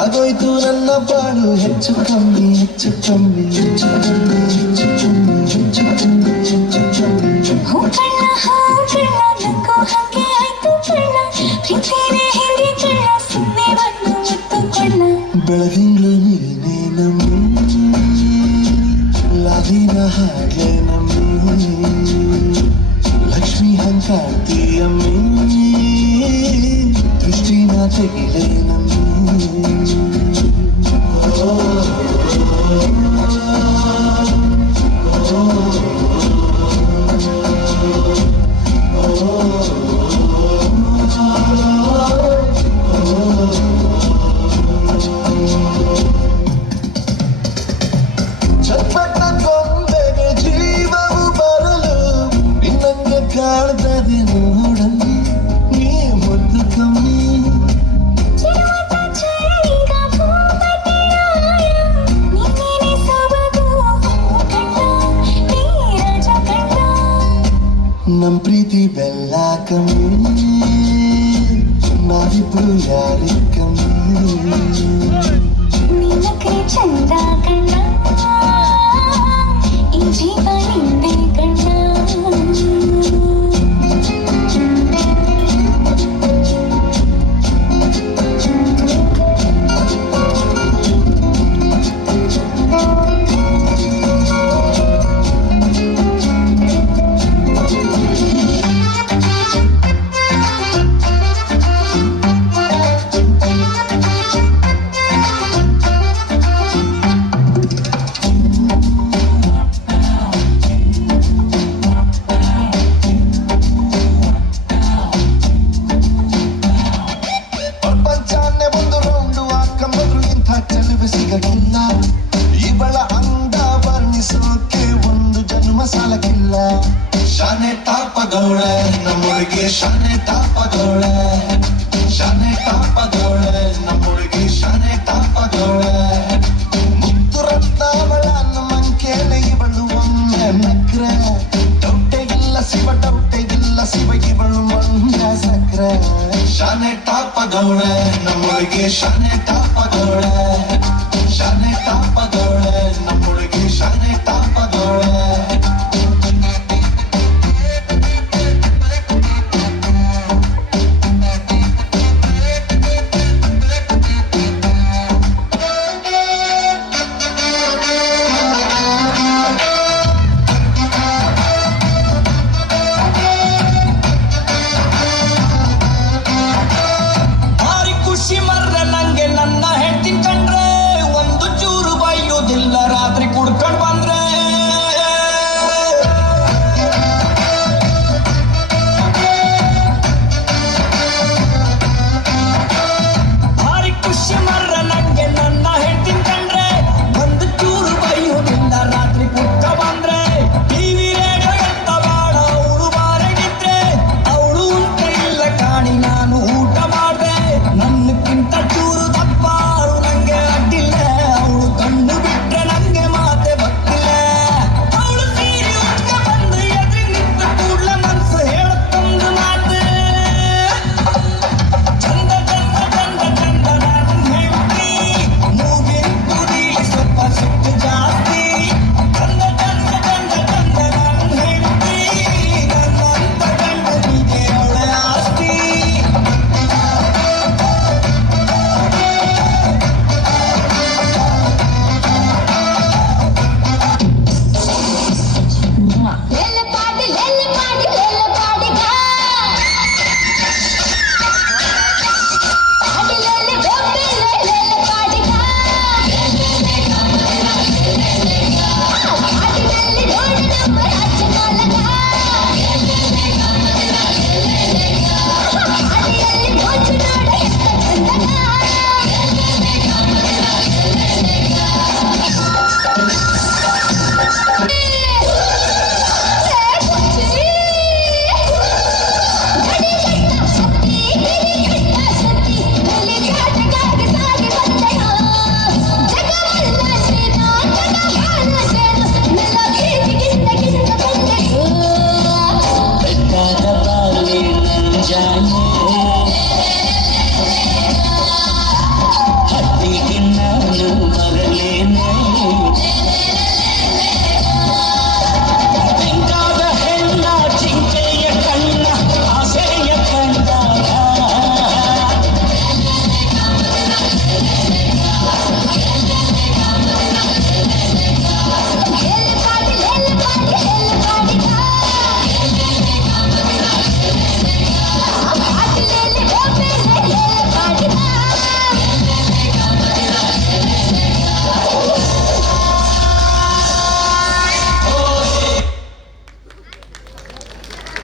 ಆಗೋಯ್ತು ನನ್ನ ಬಾಳು ಹೆಚ್ಚು ಕಮ್ಮಿ ಹೆಚ್ಚು ಕಮ್ಮಿ ಹೆಚ್ಚು ಕಮ್ಮಿ ಹೆಚ್ಚು ಕಮ್ಮಿ ಹೆಚ್ಚು ಕಮ್ಮಿ ಹೆಚ್ಚು ಕಮ್ಮಿ ಬೆಳದಿಂಗಳು ನೀನೇ ನಮ್ಮಿ ಲಾದಿನ ಹಾಗೆ ನಮ್ಮಿ ಲಕ್ಷ್ಮಿ ಹಂಕಾಡ್ತೀಯಮ್ಮಿ ದೃಷ್ಟಿನ ತೆಗಿಲೆ ನಮ್ಮಿ ಚಟ್ಪಟ ಗೊಂಬೆಗೆ ಜೀವವು ಬರಲು ನಿನ್ನಂಗೆ ಕಾಡ್ತದೆ ನೋಡಲ್ಲಿ ನೀ ಮುದ್ದು ಕಮ್ಮಿ ನಮ್ ಪ್ರೀತಿ ಬೆಲ್ಲ ಕಮ್ಮಿ ನಾವಿಬ್ರು ಯಾರಿ ಕಮ್ಮಿ ಚಂದ ಕಣ್ಣ ಈ ಜೀವ ನಿಂದೆ ಕಣ್ಣ ಸಿಗಲಿಲ್ಲ ಇವಳ ಅಂದ ವರ್ಣಿಸೋಕೆ ಒಂದು ಜನ್ಮ ಸಾಲಕ್ಕಿಲ್ಲ ಶಾನೆ ತಾಪಗೌಳೆ ನಮ್ಮೊಳಗೆ ಶಾನೆ ತಾಪಗೌಳೆ ಶಾನೆ ತಾಪಗೌಳೆ ನಮ್ಮೊಳಗೆ ಶಾನೆ ತಾಪಗೌಳೆ ಮುತ್ತು ರತ್ನಾವಳ ನಮ್ಮಂಕೇಲೆ ಇವಳು ಒಮ್ಮೆ ನಕ್ರೆ ಡೌಟೆ ಇಲ್ಲ ಶಿವ ಇವಳು ಮಂಡ್ಯ ಸಕ್ರೆ ಶಾನೆ ತಾಪಗೌಳೆ ನಮ್ಮೊಳಗೆ ಶಾನೆ ತಾಪಗೌಳೆ ಶಾನೆ ತಾಪ